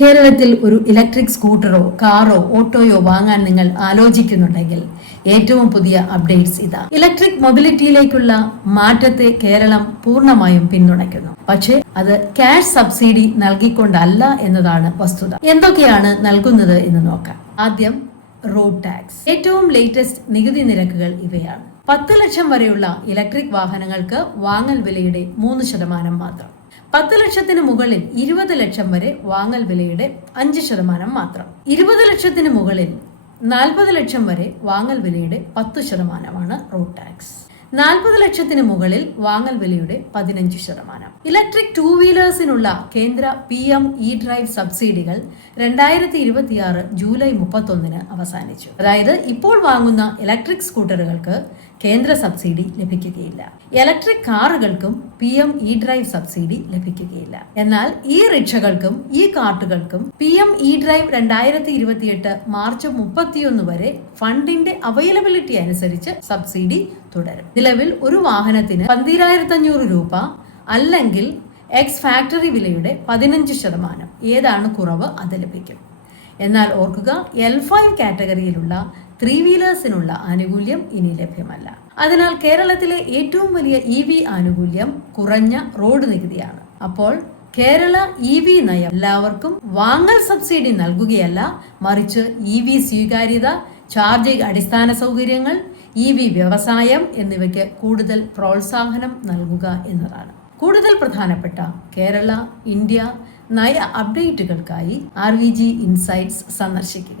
കേരളത്തിൽ ഒരു ഇലക്ട്രിക് സ്കൂട്ടറോ കാറോ ഓട്ടോയോ വാങ്ങാൻ നിങ്ങൾ ആലോചിക്കുന്നുണ്ടെങ്കിൽ ഏറ്റവും പുതിയ അപ്ഡേറ്റ്സ് ഇതാ. ഇലക്ട്രിക് മൊബിലിറ്റിയിലേക്കുള്ള മാറ്റത്തെ കേരളം പൂർണ്ണമായും പിന്തുണയ്ക്കുന്നു. പക്ഷേ അത് ക്യാഷ് സബ്സിഡി നൽകിക്കൊണ്ടല്ല എന്നതാണ് വസ്തുത. എന്തൊക്കെയാണ് നൽകുന്നത് എന്ന് നോക്കാം. ആദ്യം റോഡ് ടാക്സ്. ഏറ്റവും ലേറ്റസ്റ്റ് നികുതി നിരക്കുകൾ ഇവയാണ്. 10 ലക്ഷം വരെയുള്ള ഇലക്ട്രിക് വാഹനങ്ങൾക്ക് വാങ്ങൽ വിലയുടെ 3% മാത്രം. 10 ലക്ഷത്തിന് മുകളിൽ 20 ലക്ഷം വരെ വാങ്ങൽ വിലയുടെ 5% മാത്രം. 20 ലക്ഷത്തിന് മുകളിൽ 40 ലക്ഷം വരെ വാങ്ങൽ വിലയുടെ 10%മാണ് റോഡ് ടാക്സ്. 40 ലക്ഷത്തിന് മുകളിൽ വാങ്ങൽ വിലയുടെ 15%. ഇലക്ട്രിക് 2 വീലേഴ്സിനുള്ള കേന്ദ്ര PM ഇ-ഡ്രൈവ് സബ്സിഡികൾ 2026 ജൂലൈ 31 അവസാനിച്ചു. അതായത് ഇപ്പോൾ വാങ്ങുന്ന ഇലക്ട്രിക് സ്കൂട്ടറുകൾക്ക് കേന്ദ്ര സബ്സിഡി ലഭിക്കുകയില്ല. ഇലക്ട്രിക് കാറുകൾക്കും PM ഇ-ഡ്രൈവ് സബ്സിഡി ലഭിക്കുകയില്ല. എന്നാൽ ഈ റിക്ഷകൾക്കും ഈ കാർട്ടുകൾക്കും PM ഇ-ഡ്രൈവ് 2028 മാർച്ച് 31 വരെ ഫണ്ടിന്റെ അവൈലബിലിറ്റി അനുസരിച്ച് സബ്സിഡി തുടരും. നിലവിൽ ഒരു വാഹനത്തിന് 12,500 രൂപ അല്ലെങ്കിൽ എക്സ് ഫാക്ടറി വിലയുടെ 15%, ഏതാണ് കുറവ് അത് ലഭിക്കും. എന്നാൽ ഓർക്കുക, L5 കാറ്റഗറിയിലുള്ള 3 വീലേഴ്സിനുള്ള ആനുകൂല്യം ഇനി ലഭ്യമല്ല. അതിനാൽ കേരളത്തിലെ ഏറ്റവും വലിയ EV ആനുകൂല്യം കുറഞ്ഞ റോഡ് നികുതിയാണ്. അപ്പോൾ കേരള EV നയം എല്ലാവർക്കും വാങ്ങൽ സബ്സിഡി നൽകുകയല്ല, മറിച്ച് EV സ്വീകാര്യത, ചാർജിംഗ് അടിസ്ഥാന സൗകര്യങ്ങൾ, EV വ്യവസായം എന്നിവയ്ക്ക് കൂടുതൽ പ്രോത്സാഹനം നൽകുക എന്നതാണ്. കൂടുതൽ പ്രധാനപ്പെട്ട കേരള, ഇന്ത്യ നയ അപ്ഡേറ്റുകൾക്കായി RVG ഇൻസൈറ്റ്സ് സന്ദർശിക്കുക.